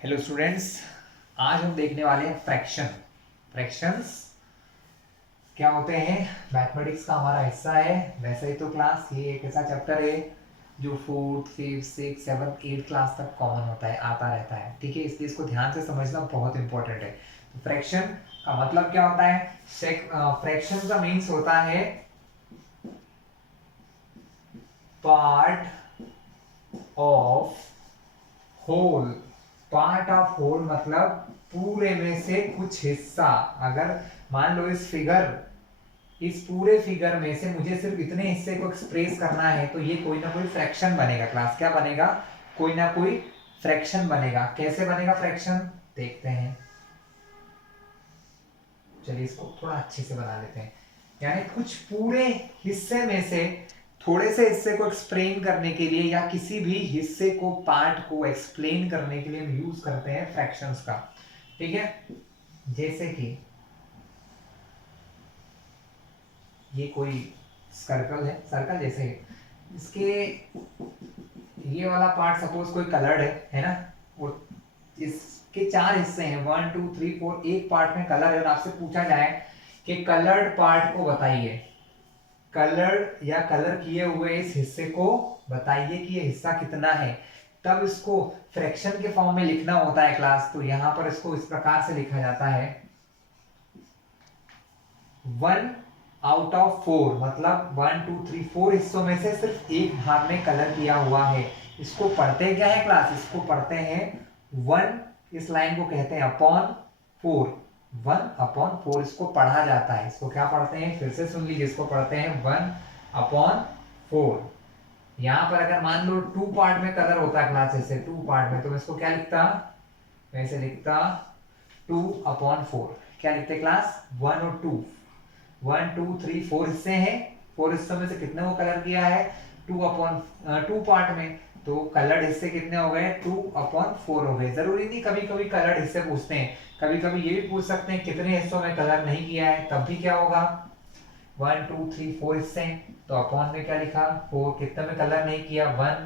Hello students, आज हम देखने वाले हैं फ्रैक्शंस क्या होते हैं। मैथमेटिक्स का हमारा हिस्सा है। वैसे ही तो क्लास ये एक ऐसा चैप्टर है जो fourth fifth six seventh eighth class तक कॉमन होता है, आता रहता है। ठीक है, इसलिए इसको ध्यान से समझना बहुत इंपॉर्टेंट है। तो फ्रैक्शन का मतलब क्या होता है? फ्रैक्शन का मीन्स होता है part of whole. Part of whole मतलब पूरे में से कुछ हिस्सा। अगर मान लो इस पूरे फिगर में से मुझे सिर्फ इतने हिस्से को एक्सप्रेस करना है, तो ये कोई ना कोई फ्रैक्शन बनेगा। क्लास क्या बनेगा? कोई ना कोई फ्रैक्शन बनेगा। कैसे बनेगा फ्रैक्शन, देखते हैं। चलिए इसको थोड़ा अच्छे से बना लेते हैं। यानी कुछ पूरे हिस्से में से थोड़े से हिस्से को एक्सप्लेन करने के लिए या किसी भी हिस्से को पार्ट को एक्सप्लेन करने के लिए हम यूज करते हैं फ्रैक्शंस का। ठीक है, जैसे कि ये कोई सर्कल है, सर्कल जैसे इसके ये वाला पार्ट सपोज कोई कलर्ड है ना। और इसके चार हिस्से हैं, 1 2 3 4। एक पार्ट में कलर है और आपसे पूछा जाए कि कलर्ड पार्ट को बताइए, कलर्ड या कलर किए हुए इस हिस्से को बताइए कि ये हिस्सा कितना है। तब इसको फ्रैक्शन के फॉर्म में लिखना होता है क्लास। तो यहां पर इसको इस प्रकार से लिखा जाता है 1 आउट ऑफ 4। मतलब 1 2 3 4 हिस्सों में से सिर्फ एक भाग में कलर किया हुआ है। इसको पढ़ते क्या है क्लास? इसको पढ़ते हैं 1, इस लाइन को कहते हैं अपॉन 4। 1 अपॉन 4 इसको पढ़ा जाता है। इसको क्या पढ़ते हैं, फिर से सुन लीजिए। इसको पढ़ते हैं 1 अपॉन 4। यहां पर अगर मान लो 2 पार्ट में कलर होता है क्लास, ऐसे 2 पार्ट में, तो मैं इसको क्या लिखता? मैं इसे लिखता 2 अपॉन 4। क्या लिखते क्लास? 1 और 2। 1 2 3 4 हिस्से हैं। 4 हिस्सों में से कितने को कलर किया है? 2 अपॉन 2 पार्ट में। तो कलर्ड हिस्से कितने हो गए? 2 अपॉन 4 हो गए। जरूरी नहीं कभी कभी कलर्ड हिस्से पूछते हैं, कभी कभी ये भी पूछ सकते हैं कितने हिस्सों में कलर नहीं किया है, तब भी क्या होगा? 1 2 3 4 हिस्से हैं, तो अपॉन में क्या लिखा? 4। कितने में कलर नहीं किया? 1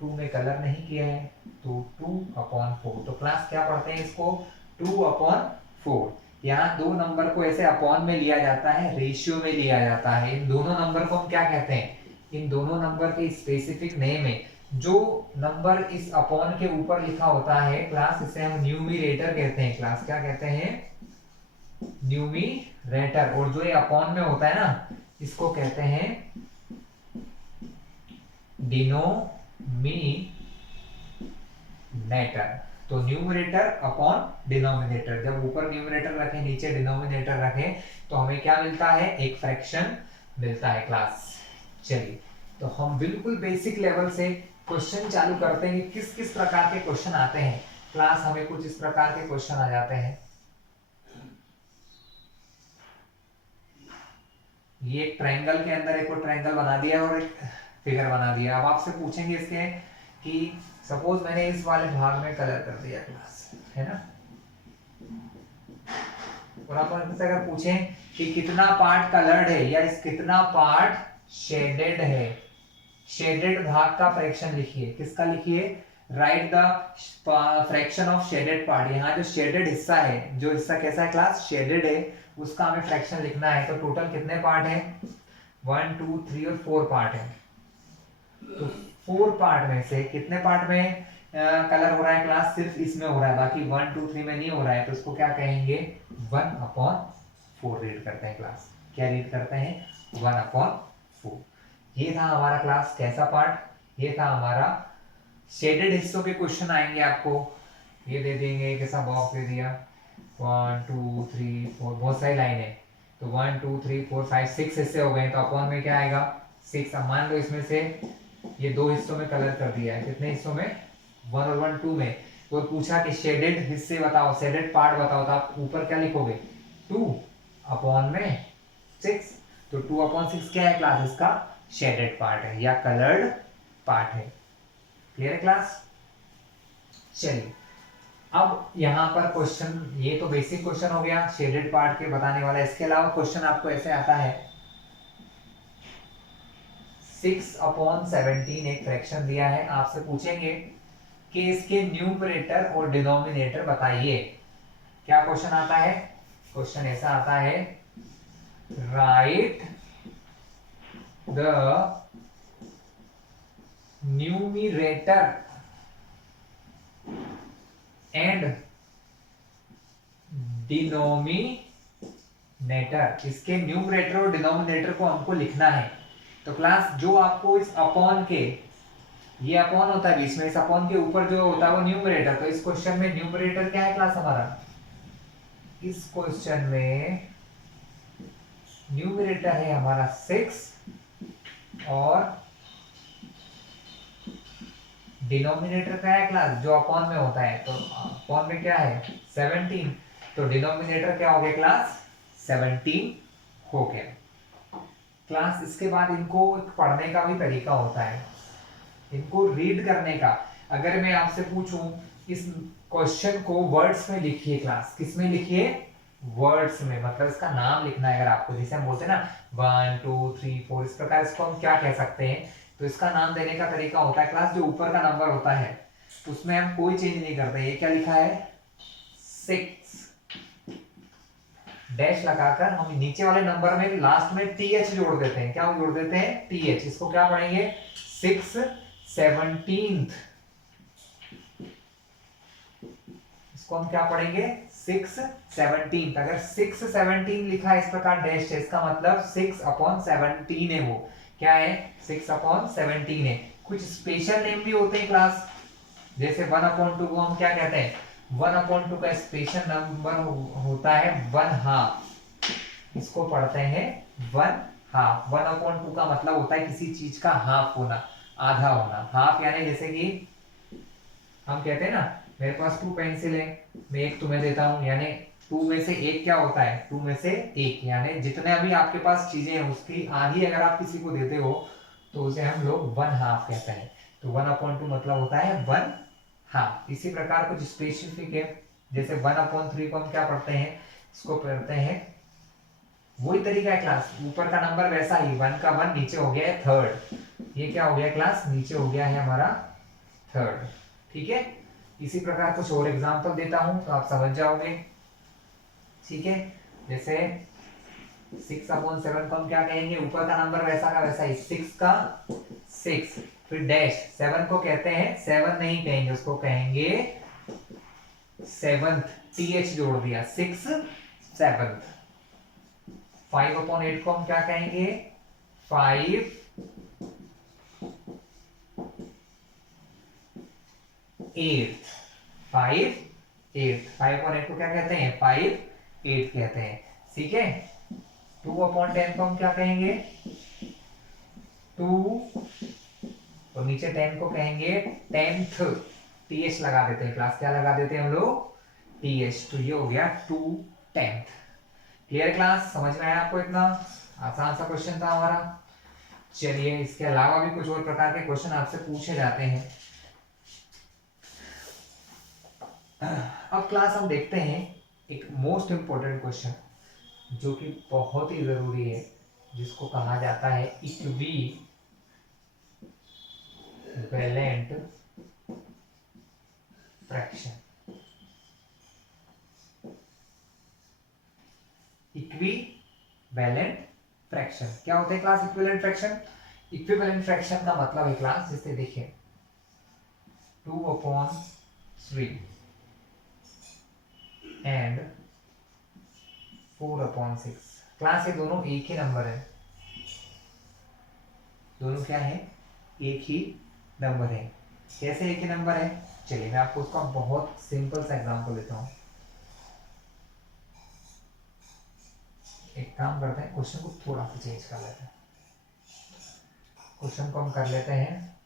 2 में कलर नहीं किया है, तो 2 अपॉन 4। तो क्लास क्या पढ़ते हैं इसको? 2 अपॉन 4। यहाँ दो नंबर को ऐसे अपॉन में लिया जाता है, रेशियो में लिया जाता है। इन दोनों नंबर को हम क्या कहते हैं? इन दोनों नंबर के स्पेसिफिक नेम है। जो नंबर इस अपॉन के ऊपर लिखा होता है क्लास, इसे हम न्यूमिरेटर कहते हैं। क्लास क्या कहते हैं? न्यूमिरेटर। और जो ये अपॉन में होता है ना, इसको कहते हैं डिनोमिनेटर। तो न्यूमरेटर अपॉन डिनोमिनेटर, जब ऊपर न्यूमरेटर रखें नीचे डिनोमिनेटर रखें, तो हमें क्या मिलता है? एक फ्रैक्शन मिलता है क्लास। चलिए, तो हम बिल्कुल बेसिक लेवल से क्वेश्चन चालू करते हैं कि किस किस प्रकार के क्वेश्चन आते हैं क्लास। हमें कुछ इस प्रकार के क्वेश्चन आ जाते हैं। ये एक ट्रायंगल के अंदर एक और ट्रायंगल बना दिया और एक फिगर बना दिया। अब आपसे पूछेंगे इसके कि सपोज मैंने इस वाले भाग में कलर कर दिया क्लास, है ना। और आप हमसे अगर पूछें कि कितना पार्ट कलर्ड है या इस कितना पार्ट शेडेड है, शेडेड भाग का फ्रैक्शन लिखिए। किसका लिखिए? Right the fraction of shaded part. यहाँ जो शेडेड हिस्सा है, जो हिस्सा कैसा है क्लास? शेडेड है, उसका हमें फ्रैक्शन लिखना है। तो टोटल कितने पार्ट है? 1 2 3 और 4 पार्ट है। तो 4 पार्ट में से कितने पार्ट में कलर हो रहा है क्लास? सिर्फ इसमें हो रहा है, बाकी 1 2 3 में नहीं हो रहा है। तो इसको क्या कहेंगे? 1 अपॉन 4 रीड करते हैं क्लास। क्या रीड करते हैं? 1 अपॉन 4। ये था हमारा क्लास कैसा पार्ट? ये था हमारा शेडेड हिस्सों के क्वेश्चन आएंगे आपको। ये दे देंगे, कैसा बॉक्स दे दिया, 1 2 3 4, बहुत सारी लाइन है। तो 1 2 3 4 5 6 हिस्से हो गए, तो अपॉन में क्या आएगा? 6। अब मान लो इसमें से ये दो हिस्सों में कलर कर दिया है। कितने हिस्सों में? 1 और 1 2 में। तो पूछा कि शेडेड हिस्से बताओ, शेडेड पार्ट बताओ, तो आप ऊपर क्या लिखोगे? 2 अपॉन में 6। तो 2 अपॉन 6 क्या है क्लास? इसका शेडेड पार्ट है या कलर्ड पार्ट है। Clear class? चलिए, अब यहां पर क्वेश्चन, ये तो बेसिक क्वेश्चन हो गया शेडेड पार्ट के बताने वाला। इसके अलावा क्वेश्चन आपको ऐसे आता है 6 अपॉन 17 एक फ्रैक्शन दिया है। आपसे पूछेंगे कि इसके न्यूमरेटर और डिनोमिनेटर बताइए। क्या क्वेश्चन आता है? क्वेश्चन ऐसा आता है, right the numerator and denominator. इसके न्यूमरेटर और डिनोमिनेटर को हमको लिखना है। तो क्लास जो आपको इस अपॉन के, ये अपॉन होता है बीच में, इस अपॉन के ऊपर जो होता है वो न्यूमरेटर। तो इस क्वेश्चन में न्यूमरेटर क्या है क्लास हमारा? इस क्वेश्चन में न्यूमरेटर है हमारा 6 और डिनोमिनेटर क्या है क्लास? जो अपॉन में होता है, तो अपॉन में क्या है? 17। तो डिनोमिनेटर क्या हो गया क्लास? 17 हो गया क्लास। इसके बाद इनको पढ़ने का भी तरीका होता है, इनको रीड करने का। अगर मैं आपसे पूछूं इस क्वेश्चन को वर्ड्स में लिखिए क्लास, किस में लिखिए? वर्ड्स में, मतलब इसका नाम लिखना है। अगर आपको, जैसे हम बोलते हैं ना 1 2 3 4, इस प्रकार इसको हम क्या कह सकते हैं? तो इसका नाम देने का तरीका होता है क्लास, जो ऊपर का नंबर होता है उसमें हम कोई चेंज नहीं करते। ये क्या लिखा है? 6 डैश लगाकर हम नीचे वाले नंबर में लास्ट में टीएच जोड़ देते हैं। क्या जोड़ देते हैं? टीएच। इसको क्या पढ़ेंगे? 6 17th। इसको हम क्या पढ़ेंगे? 6 17th। अगर 6 17 लिखा है इस प्रकार डैश है, इसका मतलब 6/17 है। वो क्या है? 6/17 है। कुछ स्पेशल नेम भी होते हैं क्लास, जैसे 1/2 को हम क्या कहते हैं? 1/2 का स्पेशल नंबर होता है 1/2। इसको पढ़ते हैं 1/2। 1/2 का मतलब होता है किसी चीज का हाफ होना, आधा होना। हाफ यानी जैसे कि हम कहते हैं ना, मेरे पास 2 पेंसिल है, मैं एक तुम्हें देता हूं, यानी 2 में से 1 क्या होता है? 2 में से 1, यानी जितने भी आपके पास चीजें हैं उसकी आधी अगर आप किसी को देते हो तो उसे हम लोग 1/2 कहते हैं। तो 1/2 मतलब होता है 1/2। इसी प्रकार कुछ स्पेसिफिक है, जैसे 1/3 को हम क्या पढ़ते हैं? इसको पढ़ते हैं, वही तरीका है क्लास, ऊपर का नंबर वैसा ही 1 का 1 नीचे हो गया है 3rd। ये क्या हो गया क्लास? नीचे हो गया है हमारा 3rd। ठीक है। इसी प्रकार कुछ और एग्जांपल देता हूं तो आप समझ जाओगे। ठीक है, जैसे 6/7 को हम क्या कहेंगे? ऊपर का नंबर वैसा का वैसा ही, 6 का 6, फिर डैश। 7 को कहते हैं 7 नहीं कहेंगे, उसको कहेंगे 7th, टीएच जोड़ दिया, 6 7th। 5/8 को हम क्या कहेंगे? 5 8th। 5 8th। 5/8 को क्या कहते हैं? 5 8 कहते हैं। ठीक है। 2/10 को हम क्या कहेंगे? 2, और नीचे 10 को कहेंगे 10th। टीएच लगा देते हैं क्लास, क्या लगा देते हैं हम लोग? टीएच। तो ये हो गया 2/10। Clear class? समझ में आया आपको? इतना आसान सा क्वेश्चन था हमारा। चलिए, इसके अलावा भी कुछ और प्रकार के क्वेश्चन आपसे पूछे जाते हैं। अब क्लास हम देखते हैं एक मोस्ट इंपोर्टेंट क्वेश्चन, जो कि बहुत ही जरूरी है, जिसको कहा जाता है इक्विवेलेंट फ्रैक्शन। इक्विवेलेंट फ्रैक्शन क्या होता है class? Equivalent fraction, equivalent fraction का मतलब है क्लास, जैसे देखिए 2/3 एंड 4/6। क्लास ये दोनों एक ही नंबर है, दोनों क्या है? एक ही नंबर है। कैसे एक ही नंबर है? चलिए मैं आपको उसका बहुत सिंपल सा एग्जांपल देता हूं। एक काम करते हैं, क्वेश्चन को थोड़ा सा चेंज कर लेते हैं। क्वेश्चन को हम कर लेते हैं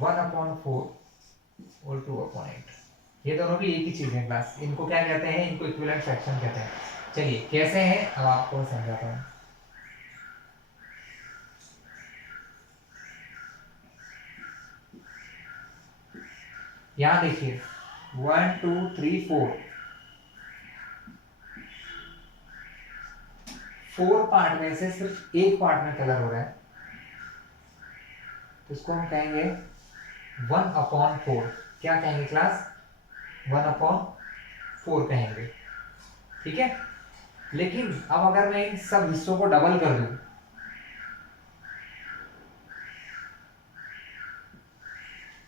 1/4 और 2/8। ये दोनों भी एक ही चीज है क्लास। इनको क्या कहते हैं? इनको इक्विवेलेंट फ्रैक्शन कहते हैं। चलिए कैसे है अब आपको समझाता हूं। यहां देखिए 1 2 3 4, 4 पार्ट में से सिर्फ एक पार्ट में कलर हो रहा है, तो इसको हम कहेंगे 1/4। क्या कहेंगे क्लास, 1/4 कहेंगे, ठीक है। लेकिन अब अगर मैं इन सब हिस्सों को डबल कर दूं,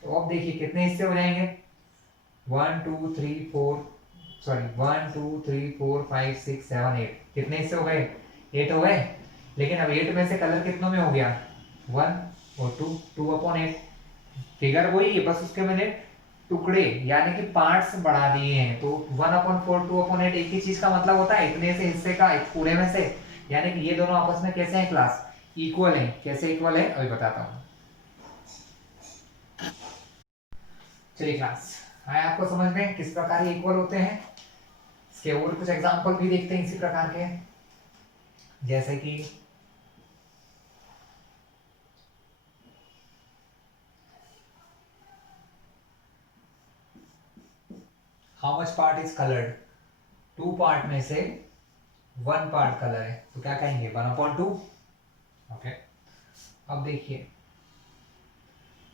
तो अब देखिए कितने हिस्से हो जाएंगे, 1 2 3 4 कितने हिस्से हो गए, 8 हो गए। लेकिन अब 8 में से कलर कितनों में हो गया, 1 और 2, 2/8। फिगर वही है, बस उसके मैंने टुकड़े यानी कि पार्ट्स बढ़ा दिए हैं। तो 1/4 2/8 एक ही चीज का मतलब होता है, इतने से हिस्से का एक पूरे में से। यानी कि ये दोनों आपस में कैसे हैं क्लास, इक्वल हैं। कैसे इक्वल है अभी बताता हूँ। चलिए क्लास, आए आपको समझ में किस प्रकार ये इक्वल होते हैं। इसके और कुछ एग्जांपल भी देखते हैं इसी प्रकार के, जैसे कि how much part is coloured, 2 part में से 1 पार्ट कलर है, तो क्या कहेंगे 1/2। ओके, अब देखिए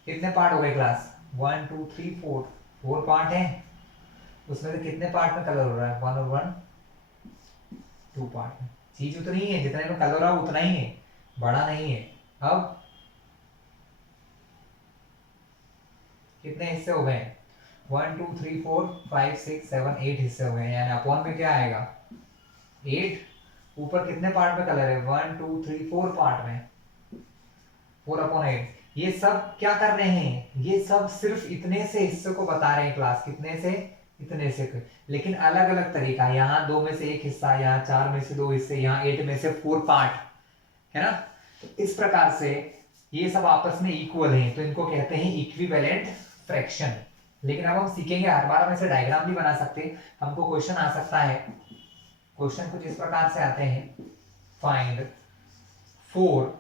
कितने पार्ट हो गए क्लास, 1 2 3 4, 4 पार्ट हैं। उसमें से कितने पार्ट में कलर हो रहा है, 1 और 1, 2 पार्ट में। चीज उतनी ही है, जितने में कलर हो उतना ही है, बड़ा नहीं है। अब कितने हिस्से हो गए, 1 2 3 4 5 6 7 8 हिस्से हो गए। यानी अपॉन में क्या आएगा, 8। ऊपर कितने पार्ट में कलर है, 1 2 3 4 पार्ट में, 4/8। ये सब क्या कर रहे हैं, ये सब सिर्फ इतने से हिस्से को बता रहे हैं क्लास, कितने से, इतने से। लेकिन अलग अलग तरीका, यहाँ 2 में से 1 हिस्सा, यहाँ 4 में से 2 हिस्से, यहाँ 8 में से 4 पार्ट, है ना। तो इस प्रकार से ये सब आपस में इक्वल हैं, तो इनको कहते हैं इक्विवेलेंट फ्रैक्शन। लेकिन अब हम सीखेंगे, हर बार हम ऐसे डायग्राम भी बना सकते हैं। हमको क्वेश्चन आ सकता है, क्वेश्चन कुछ इस प्रकार से आते हैं, फाइंड 4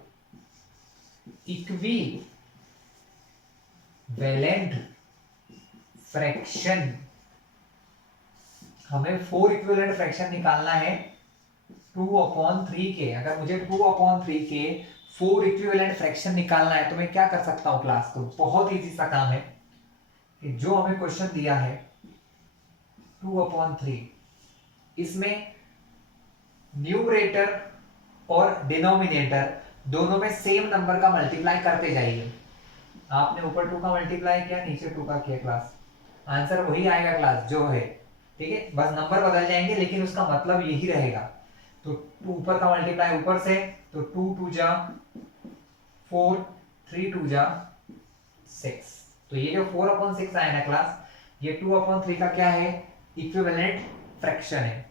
इक्विवेलेंट फ्रैक्शन। हमें 4 इक्विवेलेंट फ्रैक्शन निकालना है 2/3 के। अगर मुझे 2/3 के 4 इक्विवेलेंट फ्रैक्शन निकालना है तो मैं क्या कर सकता हूं क्लास, को बहुत इजी सा काम है कि जो हमें क्वेश्चन दिया है 2/3, इसमें न्यूमरेटर और डिनोमिनेटर दोनों में सेम नंबर का मल्टीप्लाई करते जाइए। आपने ऊपर 2 का मल्टीप्लाई किया, नीचे 2 का किया क्लास, आंसर वही आएगा क्लास जो है, ठीक है। बस नंबर बदल जाएंगे लेकिन उसका मतलब यही रहेगा। तो ऊपर का मल्टीप्लाई ऊपर से, तो 2 2 जा 4, 3 2 जा 6। तो ये जो 4/6 आया ना क्लास, ये 2/3 का क्या है, इक्विवेलेंट फ्रैक्शन है,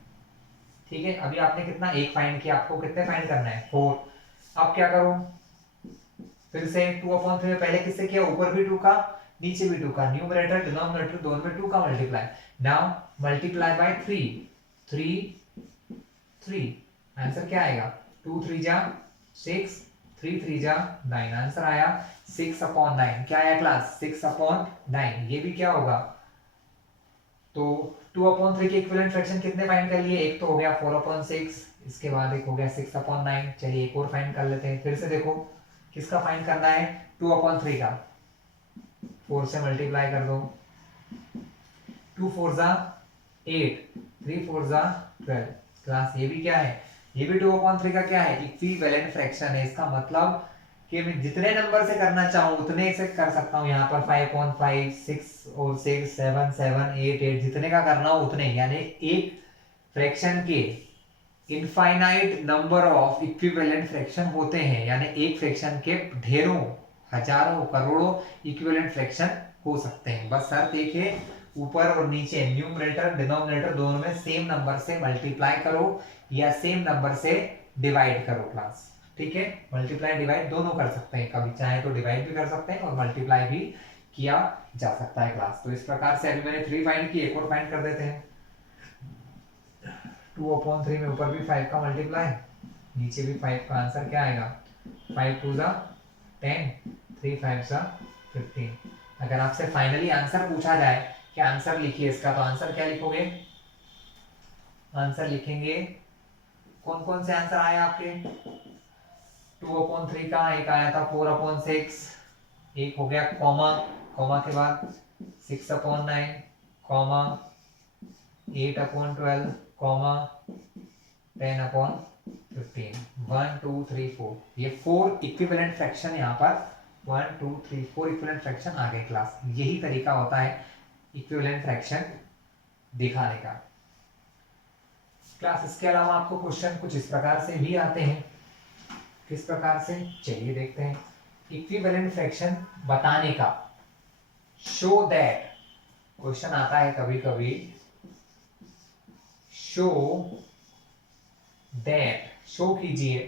ठीक है। अभी आपने कितना, 1 फाइंड किया, आपको कितने फाइंड करना है, 4। अब क्या करूं, फिर से 2/3 में पहले किससे किया, ऊपर भी 2 का नीचे भी 2 का, न्यूमरेटर डिनोमिनेटर दोनों में 2 का multiply. Now multiply by 3, 3 3, answer क्या आएगा, 2 3 जा 6, 3 3 जा 9, आंसर आया 6/9। क्या आया क्लास, 6/9। ये भी क्या होगा, तो 2/3 के इक्विवेलेंट फ्रैक्शन कितने फाइंड कर लिए, एक तो हो गया 4/6, इसके बाद एक हो गया 6/9। चलिए एक और फाइंड कर लेते हैं, फिर से देखो किसका फाइंड करना है, 2/3 का। 4 से मल्टीप्लाई कर दो, 2 4 जा 8, 3 4 जा 12। क्लास ये भी क्या है, ये भी 2/3 का क्या है, इक्विवेलेंट फ्रैक्शन है। इसका मतलब कि मैं जितने नंबर से करना चाहूं उतने से कर सकता हूं। यहाँ पर 5/5 6 और 6 7 7 8 8, जितने का करना हो उतने। यानी एक फ्रैक्शन के infinite number of equivalent fraction होते हैं, यानी एक फ्रैक्शन के ढेरों हजारों करोड़ों इक्विवेलेंट फ्रैक्शन हो सकते हैं। बस शर्त एक है, ऊपर और नीचे न्यूमरेटर डिनोमिनेटर दोनों में सेम नंबर से मल्टीप्लाई करो या सेम नंबर से डिवाइड करो क्लास, ठीक है। मल्टीप्लाई डिवाइड दोनों कर सकते हैं, कभी चाहे तो डिवाइड भी कर सकते हैं और मल्टीप्लाई भी किया जा सकता है क्लास। तो इस प्रकार से अभी मैंने 3 फाइंड की, एक और फाइंड कर देते हैं। 2/3 में ऊपर भी 5 का मल्टीप्लाई, नीचे भी 5 का, आंसर क्या आएगा, 5 2 जा 10, 3 5 जा 15। अगर आपसे फाइनली आंसर पूछा जाए कि आंसर लिखिए इसका, तो आंसर क्या लिखोगे, आंसर लिखेंगे, कौन कौन से आंसर आए आपके, 2/3 का एक आया था 4/6, एक हो गया कॉमा, कॉमा के बाद 6/9 कॉमा 8/12 कॉमा 10/15 1 2 3 4 ये 4 इक्विवेलेंट फ्रैक्शन यहाँ पर 1 2 3 4 इक्विवेलेंट फ्रैक्शन आ गए क्लास। यही तरीका होता है इक्विवेलेंट फ्रैक्शन दिखाने का क्लास। इसके अलावा आपको क्वेश्चन कुछ इस प्रकार से भी आते हैं। किस प्रकार से, चलिए देखते हैं। इक्विवेलेंट फ्रैक्शन बताने का, शो दैट, क्वेश्चन आता है कभी कभी, शो दैट, शो कीजिए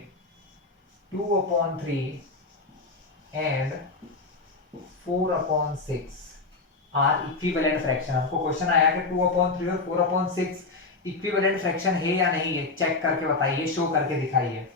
2/3 एंड 4/6 आर इक्विवेलेंट फ्रैक्शन। हमको क्वेश्चन आया कि 2/3 और 4/6 इक्विवेलेंट फ्रैक्शन है या नहीं है, चेक करके बताइए, शो करके दिखाइए।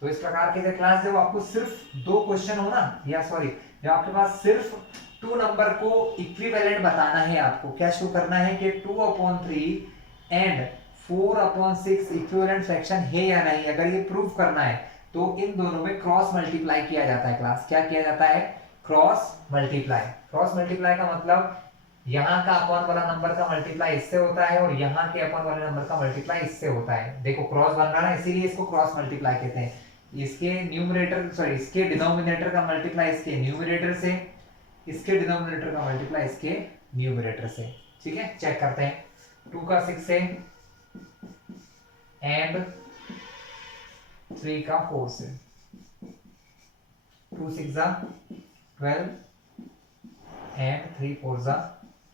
तो इस प्रकार के क्लास जब आपको सिर्फ 2 क्वेश्चन हो ना, या सॉरी जब आपके पास सिर्फ 2 नंबर को इक्विवेलेंट बताना है, आपको क्या शो करना है कि 2/3 एंड 4/6 इक्विवेलेंट फ्रैक्शन है या नहीं, अगर ये प्रूव करना है तो इन दोनों में क्रॉस मल्टीप्लाई किया जाता है क्लास। क्या किया जाता है, क्रॉस मल्टीप्लाई। क्रॉस मल्टीप्लाई का मतलब यहाँ का अपॉन वाला नंबर का मल्टीप्लाई इससे होता है और यहाँ के अपॉन वाले नंबर का मल्टीप्लाई इससे होता है। देखो क्रॉस बन रहा है, इसीलिए इसको क्रॉस मल्टीप्लाई कहते हैं। इसके न्यूमरेटर सॉरी इसके डिनोमिनेटर का मल्टीप्लाई इसके न्यूमरेटर से, इसके डिनोमिनेटर का मल्टीप्लाई इसके न्यूमरेटर से। ठीक है, चेक करते हैं। 2 का 6 से एंड 3 का 4 से, 2 6 12 एंड 3 4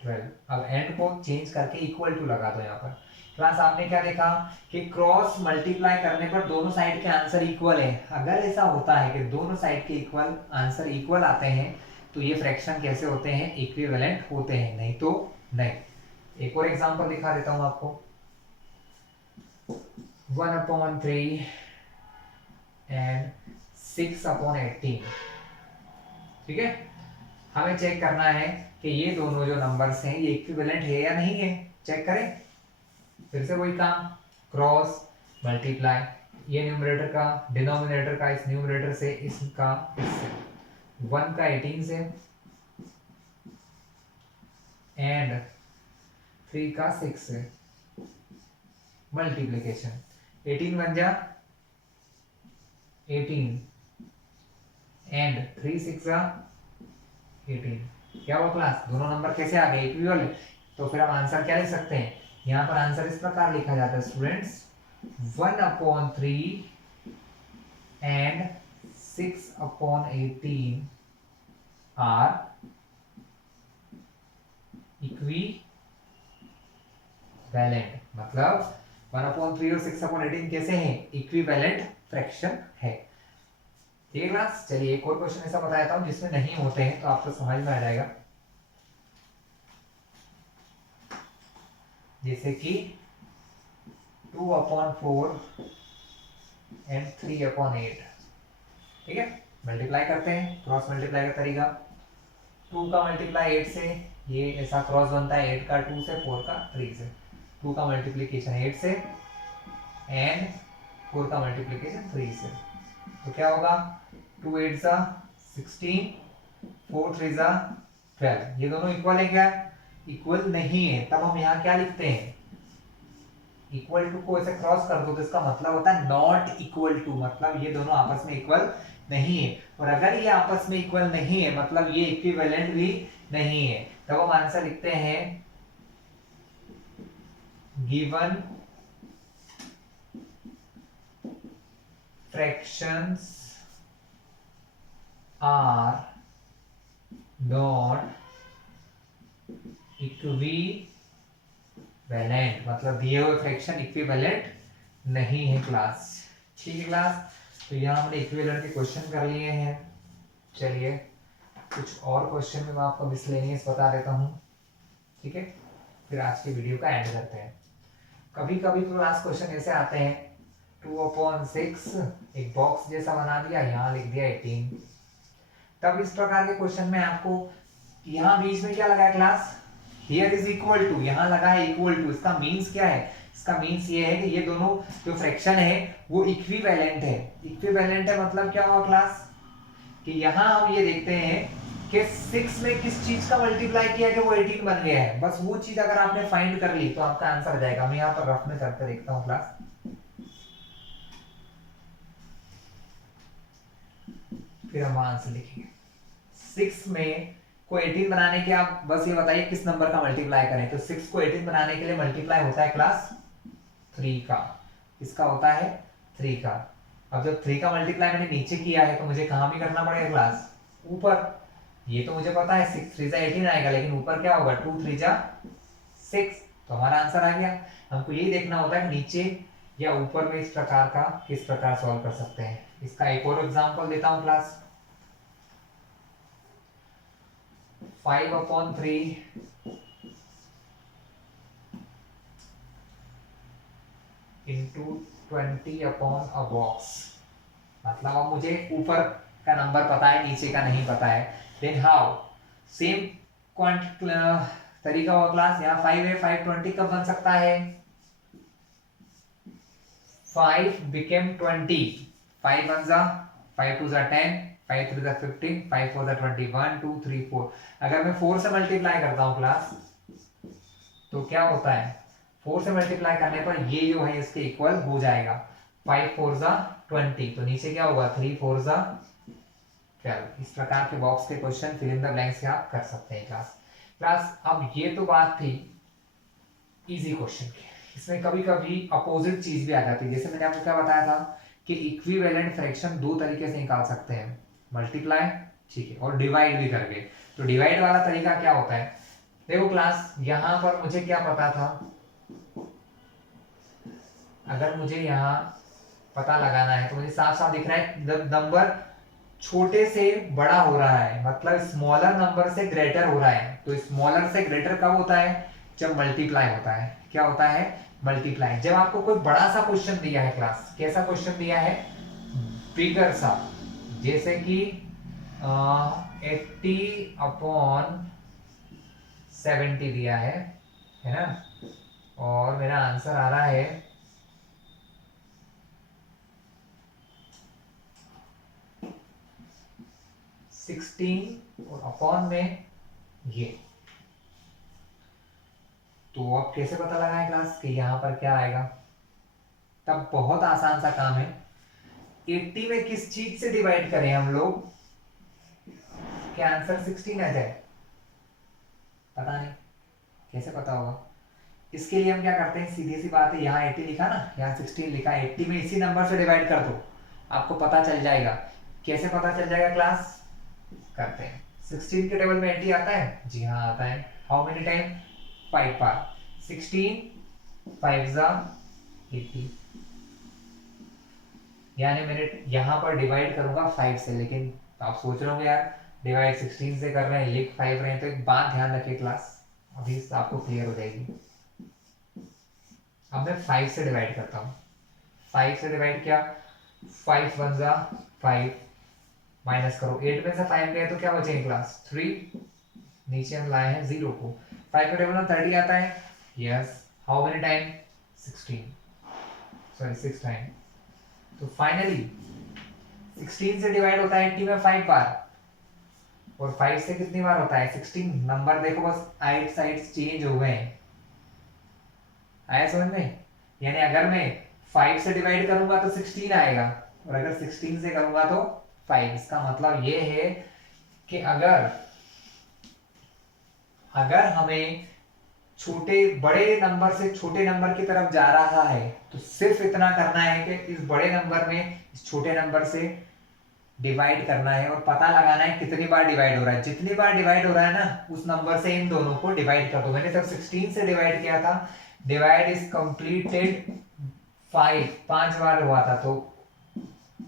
12। अब एंड को चेंज करके इक्वल टू लगा दो यहाँ पर। क्लास आपने क्या देखा कि क्रॉस मल्टीप्लाई करने पर दोनों साइड के आंसर इक्वल है। अगर ऐसा होता है कि दोनों साइड के इक्वल आंसर इक्वल आते हैं तो ये फ्रैक्शन कैसे होते हैं, इक्विवेलेंट होते हैं, नहीं तो नहीं। एक और एग्जांपल दिखा देता हूं आपको। 1/3 एंड 6/18। ठीक है, हमें चेक करना है कि ये दोनों जो नंबर्स हैं ये इक्विवेलेंट है या नहीं है। चेक करें, फिर से वही काम, क्रॉस मल्टीप्लाई, ये न्यूमरेटर का डिनोमिनेटर का इस न्यूमरेटर से, इसका इससे, 1 का 18 से एंड 3 का 6 से मल्टीप्लिकेशन। 18 बन जा 18 एंड 3 6 18। क्या हुआ क्लास, दोनों नंबर कैसे आ गए, इक्विवेलेंट। तो फिर हम आंसर क्या लिख सकते हैं, यहाँ पर आंसर इस प्रकार लिखा जाता है स्टूडेंट्स, 1/3 एंड 6/18 आर इक्विवेलेंट। मतलब 1/3 और 6/18 कैसे हैं, इक्विवेलेंट फ्रैक्शन है। ठीक है क्लास, चलिए एक और क्वेश्चन ऐसा बताया था जिसमें नहीं होते हैं तो आपको समझ में आ जाएगा। जैसे कि 2/4 एंड 3/8। ठीक है, मल्टीप्लाई करते हैं, क्रॉस मल्टीप्लाई का तरीका। 2 का मल्टीप्लाई 8 से, ये ऐसा क्रॉस बनता है 8 का 2 से, 4 का 3 से। 2 का मल्टीप्लिकेशन 8 से एंड 4 का मल्टीप्लिकेशन 3 से। तो क्या होगा, 2 8 16, 4 3 12। ये दोनों इक्वल है क्या, इक्वल नहीं है। तब हम यहाँ क्या लिखते हैं, इक्वल टू को ऐसे क्रॉस कर दो तो इसका मतलब होता है नॉट इक्वल टू, मतलब ये दोनों आपस में इक्वल नहीं है। और अगर ये आपस में इक्वल नहीं है मतलब ये इक्विवेलेंट भी नहीं है। तब हम आंसर लिखते हैं, given fractions are not equivalent, मतलब दिए हुए फ्रैक्शन इक्विवेलेंट नहीं है क्लास। ठीक है क्लास, तो यहाँ हमने इक्विवेलेंट के क्वेश्चन कर लिए हैं। चलिए कुछ और क्वेश्चन में मैं आपको मिसलेनियस बता देता हूँ। ठीक है, फिर आज की वीडियो का एंड करते हैं। कभी कभी क्लास क्वेश्चन ऐसे आते हैं, 2/6 एक बॉक्स जैसा बना दिया, यहाँ लिख दिया 18। तब इस प्रकार के क्वेश्चन में आपको यहाँ बीच में क्या लगा है class, here is equal to, यहाँ लगा है इक्वल टू। इसका मीन्स क्या है, इसका मीन्स ये है कि ये दोनों जो फ्रैक्शन है वो इक्विवेलेंट है। इक्विवेलेंट है मतलब क्या हुआ क्लास, कि यहाँ हम ये देखते हैं कि 6 में किस चीज का मल्टीप्लाई किया कि वो 18 बन गया है, बस वो चीज अगर आपने फाइंड कर ली तो आपका आंसर आ जाएगा। मैं यहाँ पर रफ में करके देखता हूँ क्लास, फिर हम आंसर लिखेंगे। 6 में को 18 बनाने के आप बस ये बताइए किस नंबर का मल्टीप्लाई करें। तो 6 को 18 बनाने के लिए मल्टीप्लाई होता है क्लास 3 का। इसका होता है 3 का। अब जब 3 का मल्टीप्लाई मैंने नीचे किया है तो मुझे कहां भी करना पड़ेगा क्लास, ऊपर। ये तो मुझे पता है 6 3 जा 18 आएगा, लेकिन ऊपर क्या होगा 2 3 जा 6, तो हमारा आंसर आ गया। हमको यही देखना होता है नीचे या ऊपर में इस प्रकार का किस प्रकार सॉल्व कर सकते हैं। इसका एक और एग्जांपल देता हूं क्लास। 5/3 इंटू 20/बॉक्स। मतलब अब मुझे ऊपर का नंबर पता है, नीचे का नहीं पता है। देन हाउ, सेम तरीका हुआ क्लास। यहाँ 5 है, 5 20 कब बन सकता है? 5 became 20, 5 1 जा 5 2 जा 10, 5 3 जा 15, 5 4 जा 20, 1 2 3 4। अगर मैं 4 से मल्टीप्लाई करता हूँ क्लास तो क्या होता है, 4 से मल्टीप्लाई करने पर ये जो है इसके इक्वल हो जाएगा। 5 4 जा 20, तो नीचे क्या होगा 3 4 जा 12। इस प्रकार के बॉक्स के question fill in the blanks से आप कर सकते हैं क्लास। अब ये तो बात थी इजी क्वेश्चन की। इसमें कभी कभी अपोजिट चीज भी आ जाती है। जैसे मैंने आपको क्या बताया था कि इक्विवेलेंट फ्रैक्शन दो तरीके से निकाल सकते हैं, मल्टीप्लाई, ठीक है, और डिवाइड भी करके। तो डिवाइड वाला तरीका क्या होता है, देखो क्लास, यहां पर मुझे क्या पता था, अगर मुझे यहाँ पता लगाना है तो मुझे साफ साफ दिख रहा है नंबर छोटे से बड़ा हो रहा है, मतलब स्मॉलर नंबर से ग्रेटर हो रहा है। तो स्मॉलर से ग्रेटर कब होता है, जब मल्टीप्लाई होता है। क्या होता है, मल्टीप्लाई। जब आपको कोई बड़ा सा क्वेश्चन दिया है क्लास, कैसा क्वेश्चन दिया है, बिगर सा, जैसे कि 80/70 दिया है ना, और मेरा आंसर आ रहा है 16 और अपॉन में ये। तो अब कैसे पता लगाएं क्लास कि यहां पर क्या आएगा? तब बहुत आसान सा काम है, 80 में किस चीज से डिवाइड करें हम लोग कि आंसर 16 आ जाए? पता नहीं, कैसे पता होगा? इसके लिए हम क्या करते हैं, सीधी सी बात है, यहाँ 80 लिखा ना, यहाँ 16 लिखा, 80 में इसी नंबर से डिवाइड कर दो, आपको पता चल जाएगा। कैसे पता चल जाएगा क्लास? करते हैं। 16 के टेबल में 80 आता है, जी हाँ आता है। How many time? 5 बार। 16 5 जा 80, यानी मैंने यहाँ पर डिवाइड करूंगा 5 से, लेकिन आप सोच रहे होंगे यार डिवाइड 16 से कर रहे हैं, लिख 5 रहे हैं। तो एक बात ध्यान रखिए क्लास, अभी आपको क्लियर हो जाएगी। अब मैं 5 से डिवाइड करता हूँ, 5 से डिवाइड किया, 5 1 जा 5, माइनस करो, 8 में से 5 गए तो क्या बचेंगे क्लास? 3, नीचे हम लाए हैं 0 को। 5 के टेबल में 30 आता है, yes. How many time? 16, sorry 6 time. तो फाइनली 16 से डिवाइड होता है 80 में 5 बार, और 5 से कितनी बार होता है? 16। नंबर देखो बस 8 साइड्स चेंज हो गए हैं, आया समझ में? यानी अगर मैं 5 से डिवाइड करूंगा तो 16 आएगा, और अगर 16 से करूंगा तो 5। इसका मतलब ये है कि अगर हमें छोटे बड़े नंबर से छोटे नंबर की तरफ जा रहा है तो सिर्फ इतना करना है कि इस बड़े नंबर में इस छोटे नंबर से डिवाइड करना है, और पता लगाना है कितनी बार डिवाइड हो रहा है। जितनी बार डिवाइड हो रहा है ना, उस नंबर से इन दोनों को डिवाइड कर दो। मैंने जब 16 से डिवाइड किया था, डिवाइड इज कंप्लीटेड 5 बार हुआ था, तो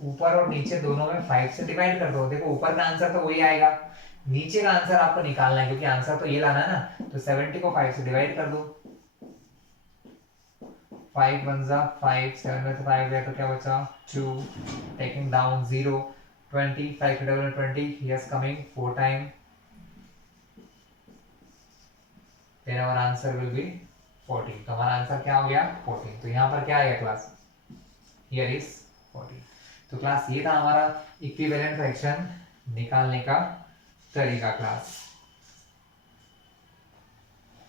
ऊपर और नीचे दोनों में 5 से डिवाइड कर दो। देखो ऊपर का आंसर तो वही आएगा, नीचे का आंसर आपको निकालना है, क्योंकि आंसर तो ये लाना है ना। तो 70 को 5 से डिवाइड कर दो, 5 1 जा 5, 7 में से 5 गया तो क्या बचा? 2, टेकिंग डाउन 0, 20, 5 के टेबल में 20, yes coming 4 time, then our answer will be 14। तो हमारा आंसर क्या हो गया? 14। तो यहाँ पर क्या आएगा क्लास? Here is 14। तो क्लास ये था हमारा इक्विवेलेंट फ्रैक्शन निकालने का करेगा class.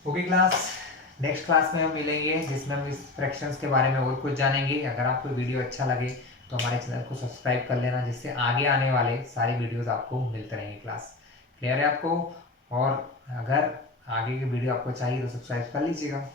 Okay class, next class में हम मिलेंगे जिसमें हम इस फ्रैक्शंस के बारे में और कुछ जानेंगे। अगर आपको वीडियो अच्छा लगे तो हमारे चैनल को सब्सक्राइब कर लेना, जिससे आगे आने वाले सारे वीडियोस आपको मिलते रहेंगे। क्लास क्लियर है आपको? और अगर आगे की वीडियो आपको चाहिए तो सब्सक्राइब कर लीजिएगा।